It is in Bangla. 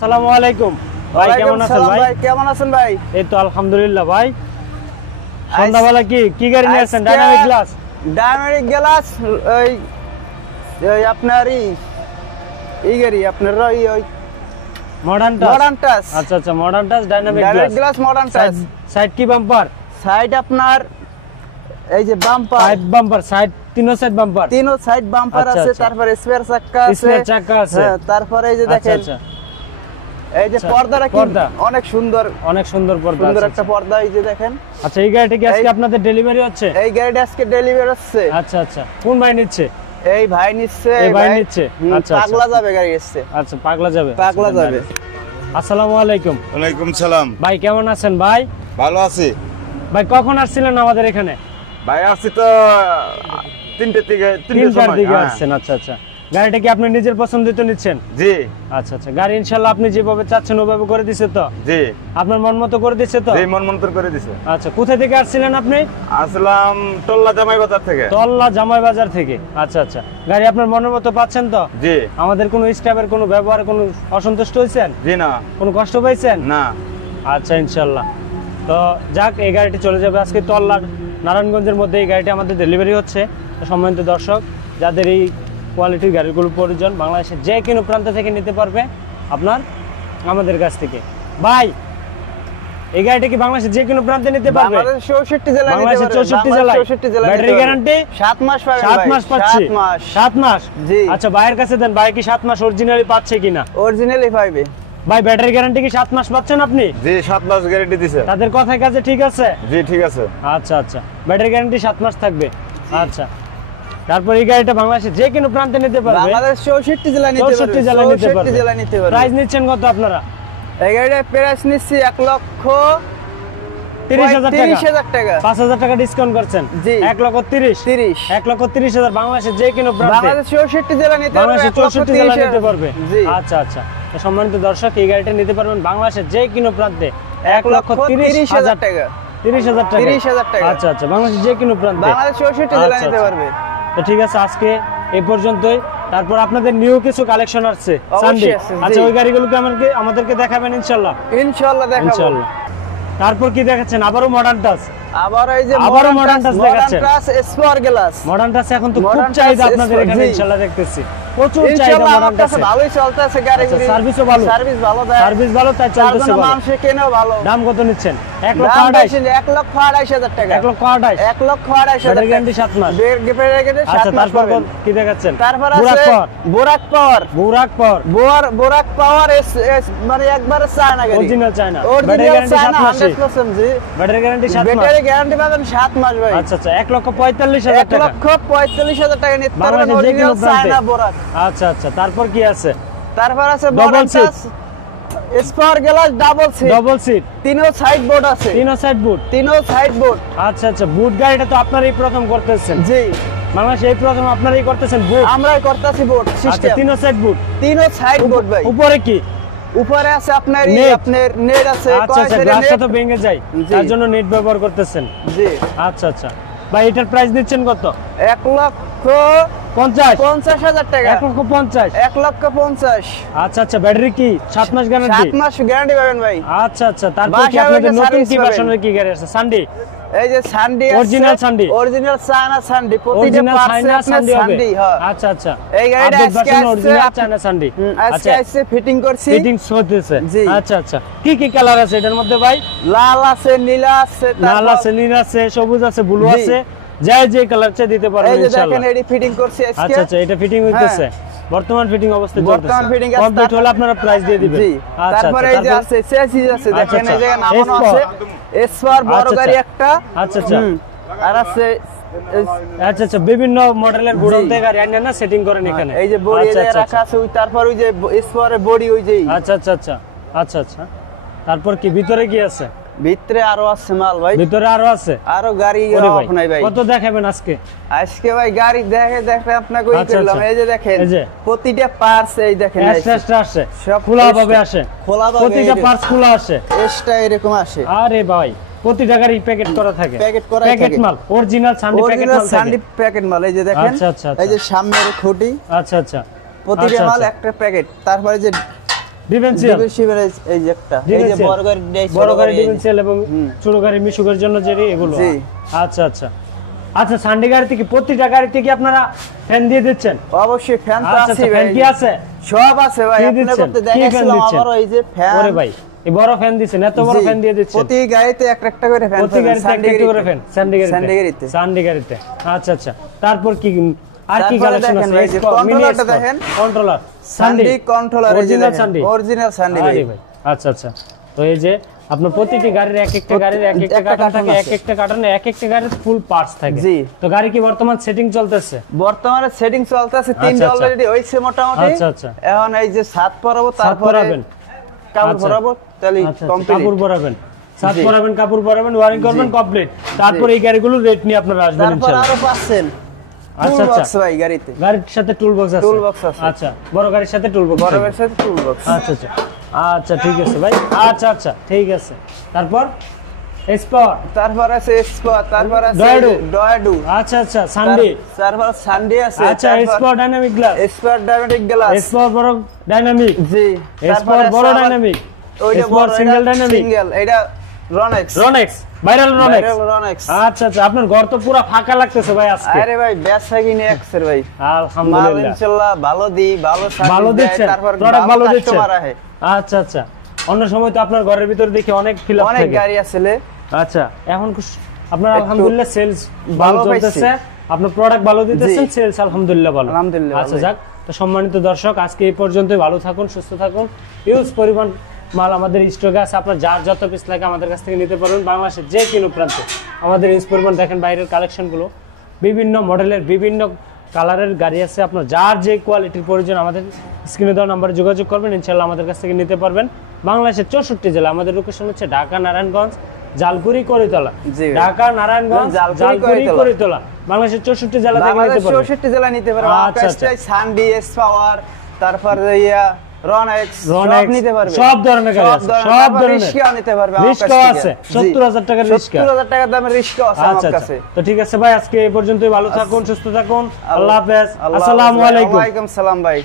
আসসালামু আলাইকুম ভাই, কেমন আছেন ভাই? কেমন আছেন ভাই? এই তো আলহামদুলিল্লাহ ভাই। সন্ধ্যাবেলা কি গাড়ি নিয়ে আসছেন? Dynamic glass. ডাইনামিক গ্লাস ওই আপনার এই গাড়ি আপনার ওই মডার্ন টাচ। আচ্ছা আচ্ছা, modern touch dynamic glass. Modern touch. Side কি বাম্পার? সাইড আপনার এই যে বাম্পার, সাইড বাম্পার, তিনও সাইড বাম্পার। তিনও সাইড বাম্পার আছে, তারপরে স্পেয়ার চাকা আছে, তারপরে এই যে দেখেন এই যে পর্দাটা কি অনেক সুন্দর, অনেক সুন্দর পর্দা, সুন্দর একটা পর্দা এই যে দেখেন। আচ্ছা, এই গাড়িটা কি আজকে আপনাদের ডেলিভারি হচ্ছে? এই গাড়িটা আজকে ডেলিভারি হচ্ছে। আচ্ছা আচ্ছা, কোন ভাই নিচ্ছে? এই ভাই নিচ্ছে। এই ভাই নিচ্ছে। আচ্ছা, পাগলা যাবে গাড়ি এসছে। আচ্ছা, পাগলা যাবে। আসসালামু আলাইকুম। ওয়ালাইকুম সালাম। ভাই কেমন আছেন ভাই? ভালো আছি ভাই। কখন আসছিলেন আমাদের এখানে? ভাই আসছি তো 3টার দিকে আসছেন। আচ্ছা আচ্ছা, গাড়িটা কি আপনি নিজের পছন্দিত নিচ্ছেন? জি। আচ্ছা আচ্ছা, গাড়ি ইনশাআল্লাহ আপনি যেভাবে চাচ্ছেন ওভাবে করে দিছে তো? জি। আপনার মন মতো করে দিছে তো? জি, মন মতো করে দিছে। আচ্ছা, কোথা থেকে আসছিলেন আপনি? আসলাম টল্লা জামাই বাজার থেকে। টল্লা জামাই বাজার থেকে। আচ্ছা আচ্ছা, গাড়ি আপনার মনের মতো পাচ্ছেন তো? জি। আমাদের কোনো স্টাফের কোনো ব্যবহারে কোনো অসন্তুষ্ট হয়েছেন? জি না। কোনো কষ্ট পাইছেন? না। আচ্ছা, ইনশাআল্লাহ। তো যাক, এই গাড়িটি চলে যাবে আজকে টল্লা নারায়ণগঞ্জের মধ্যে। এই গাড়িটি আমাদের ডেলিভারি হচ্ছে। তো সম্মানিত দর্শক, যাদের এই কোয়ালিটির গাড়িগুলো প্রয়োজন, বাংলাদেশের যে কোনো প্রান্ত থেকে নিতে পারবে আপনার আমাদের কাছ থেকে। ভাই, এই গাড়িটা কি বাংলাদেশের যে কোনো প্রান্তে নিতে পারবে? বাংলাদেশের 64 জেলায় নিতে বাংলাদেশের 64 জেলায়। ব্যাটারি গ্যারান্টি 7 মাস পাবেন। 7 মাস পাচ্ছি। 7 মাস। জি। আচ্ছা, ভাইয়ের কাছে দেন, ভাই কি 7 মাস অরিজিনালি পাচ্ছে কিনা? অরিজিনালি পাইবে। ভাই, ব্যাটারি গ্যারান্টি কি 7 মাস পাচ্ছেন আপনি? জি, 7 মাস গ্যারান্টি দিছে। তাদের কথায় কাজে ঠিক আছে? জি, ঠিক আছে। আচ্ছা আচ্ছা, ব্যাটারি গ্যারান্টি 7 মাস থাকবে। আচ্ছা, তারপর এই গাড়িটা বাংলাদেশের যে কোনো প্রান্তে নিতে পারবে। বাংলাদেশ 64 জেলায় নিতে পারবে। 64 জেলায় নিতে পারবে। প্রাইস নিচ্ছেন কত আপনারা? এই গাড়িটার প্রাইস নিচ্ছি 1,30,000 টাকা। 5,000 টাকা ডিসকাউন্ট করছেন। জি। 1,30,000। 1,30,000 বাংলাদেশের যে কোনো প্রান্তে। বাংলাদেশ 64 জেলায় নিতে পারবে। বাংলাদেশের 64 জেলায় নিতে পারবে। জি। আচ্ছা আচ্ছা, তো সম্মানিত দর্শক, এই গাড়িটা নিতে পারবেন বাংলাদেশের যে কোনো প্রান্তে 1,30,000 টাকা। 30,000 টাকা। 30,000 টাকা। আচ্ছা আচ্ছা, বাংলাদেশের যে কোনো প্রান্তে। বাংলাদেশ 64 জেলায় নিতে পারবে। তো ঠিক আছে, আজকে এই পর্যন্তই। তারপর আপনাদের নিউ কিছু কালেকশন আসছে সানডে। আচ্ছা, ওই গাড়িগুলোকে আমাদেরকে দেখাবেন ইনশাআল্লাহ? ইনশাআল্লাহ দেখাবো। ইনশাআল্লাহ। তারপর কি দেখাচ্ছেন? আবারও মডার্ন টাচ। আবার এই যে আবারও মডার্ন টাচ দেখাচ্ছেন। Modern touch spore glass. Modern touch এখন তো খুব চাহিদা আপনাদের এখানে, ইনশাআল্লাহ দেখতেছি প্রচুর চাহিদা মডার্ন টাচে। ভালোই চলতেছে গাড়িগুলো। সার্ভিসও ভালো। সার্ভিস ভালো দেয়। সার্ভিস ভালো, তাই চলতেছে ভালো। মানুষ কেনেও ভালো। দাম কত নিচ্ছেন? 1,28,000 টাকা। 1,28,000। 1,28,000 ব্যাটারি গ্যারান্টি 7 মাস। ব্যাটারি গ্যারান্টি 7 আচ্ছা, মাস। তারপর কি দেখাচ্ছেন? তারপর আছে বোরাক পাওয়ার মানে একবারে চায়না গাড়ি। Original China. ব্যাটারি গ্যারান্টি 7 মাস। 100% জি। ব্যাটারি গ্যারান্টি 7 মাস। ব্যাটারি গ্যারান্টি পাবেন 7 মাস ভাই। আচ্ছা আচ্ছা, 1,45,000 টাকা। 1,45,000 টাকা নিতে পারবেন বাংলাদেশের যে কোনো অরিজিনাল প্রান্তে। চায়না বোরাক। আচ্ছা আচ্ছা, তারপর কি আছে? তারপর আছে double seat, spare glass double seat. তিনও সাইড বোর্ড আছে। তিনও সাইড বুট। তিনও সাইড বোর্ড। আচ্ছা আচ্ছা, বুট গাড়িটা তো আপনারাই প্রথম করতেছেন? জি। বাংলাদেশে এই প্রথম আপনারাই করতেছেন বুট? আমরাই করতেছি বুট সিস্টেম। আচ্ছা, তিনও সাইড বুট। তিনও সাইড বোর্ড ভাই। উপরে কি? উপরে আছে আপনার নেট আছে। আচ্ছা আচ্ছা, গ্লাসটা তো ভেঙে যায়, তার জন্য নেট ব্যবহার করতেছেন। জি। আচ্ছা আচ্ছা, ভাই এটার প্রাইস দিচ্ছেন কত? 1,50,000 টাকা। 1,50,000। 1,50,000। আচ্ছা আচ্ছা, ব্যাটারি কি 7 মাস গ্যারান্টি? 7 মাস গ্যারান্টি পাবেন ভাই। আচ্ছা আচ্ছা, তারপর কি আপনাদের নতুন কি ভার্সনের কি গাড়ি আছে? সানডে। এই যে সানডে আছে। Original Sunday. Original China Sunday. প্রতিটা অরিজিনাল পার্টস চায়না সানডে হবে। হ্যাঁ। আচ্ছা আচ্ছা, এই গাড়িটা আজকে অরিজিনাল চায়না সানডে। আজকে এসে ফিটিং করছি। ফিটিং হতেছে। আচ্ছা আচ্ছা, কি কি কালার আছে এটার মধ্যে ভাই? লাল আছে, নীলা আছে, লাল আছে, নীল আছে, সবুজ আছে, ব্লু আছে, যে কালার চাই দিতে পারবেন ইনশাআল্লাহ। এই যে দেখেন, এডি ফিটিং করছি আজকে। আচ্ছা আচ্ছা, এটা ফিটিং হইতেছে। বর্তমান ফিটিং অবস্থায় চলতেছে। বর্তমান ফিটিং আছে। কমপ্লিট হলে আপনারা প্রাইস দিয়ে দিবেন। জি। আচ্ছা, তারপর এই যে আছে চেসিস আছে, দেখেন এই জায়গা নামানো আছে। এসপার বড় গাড়ি একটা। আচ্ছা আচ্ছা, আর আছে আচ্ছা আচ্ছা, বিভিন্ন মডেলের বুড়াতে গাড়ি আনেন না, সেটিং করেন এখানে। এই যে বডি রাখা আছে, তারপর ওই যে এসপারের বডি ওই যে। আচ্ছা আচ্ছা আচ্ছা আচ্ছা আচ্ছা, তারপর কি ভিতরে কি আছে? ভিতরে আরো আছে মাল ভাই। ভিতরে আরো আছে? আরো গাড়ি নাই ভাই। কত দেখাবেন আজকে? আজকে ভাই গাড়ি দেখে আপনাকে ওই করলাম। এই যে দেখেন, প্রতিটা পার্টস এই দেখেন এক্সট্রা আসে, সব খোলা ভাবে আসে। প্রতিটা পার্টস খোলা আসে, এক্সট্রা এরকম আসে। আরে ভাই, প্রতিটা গাড়ি প্যাকেট করা থাকে। প্যাকেট মাল, অরিজিনাল সানডি প্যাকেট মাল থাকে। সানডি প্যাকেট মাল এই যে দেখেন। এই যে সামনের খুঁটি। আচ্ছা আচ্ছা, প্রতিটা মাল একটা প্যাকেট। তারপরে যে ডিফেন্সিয়াল এই যে একটা এই যে বড় গাড়ি ডিফেন্সিয়াল এবং ছোট গাড়ি মিশুকের জন্য যেটি এগুলো জি। আচ্ছা আচ্ছা আচ্ছা সানডে গাড়িতে কি প্রতিটা গাড়িতে কি আপনারা ফ্যান দিয়ে দিচ্ছেন? অবশ্যই ফ্যান তো আচ্ছা আছে ফ্যান ভাই, কি আছে? সব আছে ভাই। কি আপনি দিচ্ছেন? করতে কি ফ্যান দেখাইছিলাম দিচ্ছেন? আমার ওই যে ফ্যান। ওরে ভাই এই বড় ফ্যান দিচ্ছেন, এত বড় জি। ফ্যান দিয়ে দিচ্ছেন? প্রতি গাড়িতে একটা করে ফ্যান প্রতি গাড়িতে একটা করে ফ্যান সানডে সানডে গাড়িতে গাড়িতে। সানডে গাড়িতে আচ্ছা আচ্ছা। তারপর কি আর কি তারপরে কালেকশন দেখেন আছে? ভাই, যে কন্ট্রোলারটা দেখেন। কন্ট্রোলার সানডে কন্ট্রোলার, এই যে অরিজিনাল দেখেন, সানডে অরিজিনাল সানডে ভাই। আরে ভাই আচ্ছা আচ্ছা। তো এই যে আপনার প্রতিটি গাড়ির এক একটা গাড়ির এক একটা একটা কার্টন থাকে, কার্টন এক আছে। একটা কার্টনে এক একটা গাড়ির ফুল পার্টস থাকে। জি। তো গাড়ি কি বর্তমান সেটিং চলতেছে? বর্তমানে সেটিং চলতেছে, আচ্ছা, তিনটা আচ্ছা। অলরেডি হইছে মোটামুটি। আচ্ছা, আচ্ছা। এখন এই যে ছাদ পরাবো, ছাদ তারপরে পরাবেন? কাপড় আচ্ছা। পরাবো, তাহলে আচ্ছা আচ্ছা, কমপ্লিট। কাপড় পরাবেন, ছাদ জি। পরাবেন, কাপড় পরাবেন, ওয়ারিং করবেন, জি। কমপ্লিট। তারপর এই গাড়িগুলোর রেট নিয়ে আপনারা আসবেন তারপর ইনশাআল্লাহ। আরো পাচ্ছেন আচ্ছা, টুলবক্স আচ্ছা। ভাই গাড়িতে। গাড়ির সাথে টুল বক্স আছে? টুল বক্স আছে। আচ্ছা, বড় গাড়ির সাথে টুল বক্স। বড়বের সাথে টুলবক্স। আচ্ছা আচ্ছা আচ্ছা ঠিক আছে ভাই। আচ্ছা আচ্ছা ঠিক আছে। তারপর এসপাওয়ার, তারপর আছে স্পট, তারপর আছে ডয়াডু। ডয়াডু। আচ্ছা আচ্ছা সানডে, তারপর সানডে আছে। আচ্ছা এসপাওয়ার dynamic glass, spot dynamic glass. এসপাওয়ার বড় ডাইনামিক, জি। এসপাওয়ার বড় ডাইনামিক, ওইটা এসপাওয়ার বড়, সিঙ্গেল এটা ডাইনামিক, সিঙ্গেল, এটা রনেক্স। রনেক্স ভাইরাল রনেক্স। রনেক্স। আচ্ছা আচ্ছা আপনার ঘর তো পুরো ফাঁকা লাগতেছে ভাই আজকে। আরে ভাই ব্যবসা কিনে এক্সের ভাই। মাল আলহামদুলিল্লাহ ইনশাআল্লাহ ভালো দিই, ভালো সার্ভিস ভালো দেয়, দিচ্ছেন, তারপর প্রোডাক্ট ভালো দিচ্ছেন। কাস্টমার আহে। আচ্ছা আচ্ছা। অন্য সময় তো আপনার ঘরের ভিতরে দেখি অনেক ফিল আপ অনেক থাকে। গাড়ি আসলে। আচ্ছা এখন আপনার একটু আলহামদুলিল্লাহ সেলস ভালো ভালো চলতেছে, পাইছি। আপনার প্রোডাক্ট ভালো দিতেছেন, জি। সেলস আলহামদুলিল্লাহ ভালো। আলহামদুলিল্লাহ আচ্ছা ভালোই। যাক, তো সম্মানিত দর্শক আজকে এই পর্যন্তই। ভালো থাকুন, সুস্থ থাকুন। ইউজ পরিমাণ মাল আমাদের স্টকে আছে, আপনার যার যত পিস লাগে আমাদের কাছ থেকে নিতে পারবেন বাংলাদেশের যে কোনো প্রান্তে। আমাদের ইউজ পরিমাণ দেখেন বাইরের কালেকশনগুলো, বিভিন্ন মডেলের বিভিন্ন কালারের গাড়ি আছে। আপনার যার যে কোয়ালিটির প্রয়োজন আমাদের স্ক্রিনে দেওয়া নাম্বারে যোগাযোগ করবেন, ইনশাল্লাহ আমাদের কাছ থেকে নিতে পারবেন। বাংলাদেশের 64 জেলা, আমাদের লোকেশন হচ্ছে ঢাকা, নারায়ণগঞ্জ, জালকুড়ি, করিতলা। জি। ঢাকা, নারায়ণগঞ্জ, জালকুড়ি, জালকুড়ি, করিতলা। করিতলা, বাংলাদেশের 64 জেলা থেকে নিতে বাংলাদেশ পারবেন। 64 জেলা নিতে পারবে। আমার আচ্ছা, কাছে সানডি, এসপাওয়ার, তারপর রনেক্স, সব রনেক্স, নিতে পারবে। সব ধরনের গাড়ি আছে, সব ধরনের। রিস্কাও নিতে পারবে আমার কাছ রিস্কাও থেকে। আছে, জি। 70,000 টাকার রিস্কা। 70,000 টাকার দামের রিস্কাও আছে আমার আচ্ছা আচ্ছা। কাছে। তো ঠিক আছে ভাই, আজকে এই পর্যন্তই। ভালো থাকুন, সুস্থ থাকুন। আল্লাহ হাফেজ, আল্লাহ আসসালামু হাফেজ। আলাইকুম। ওয়ালাইকুম সালাম ভাই।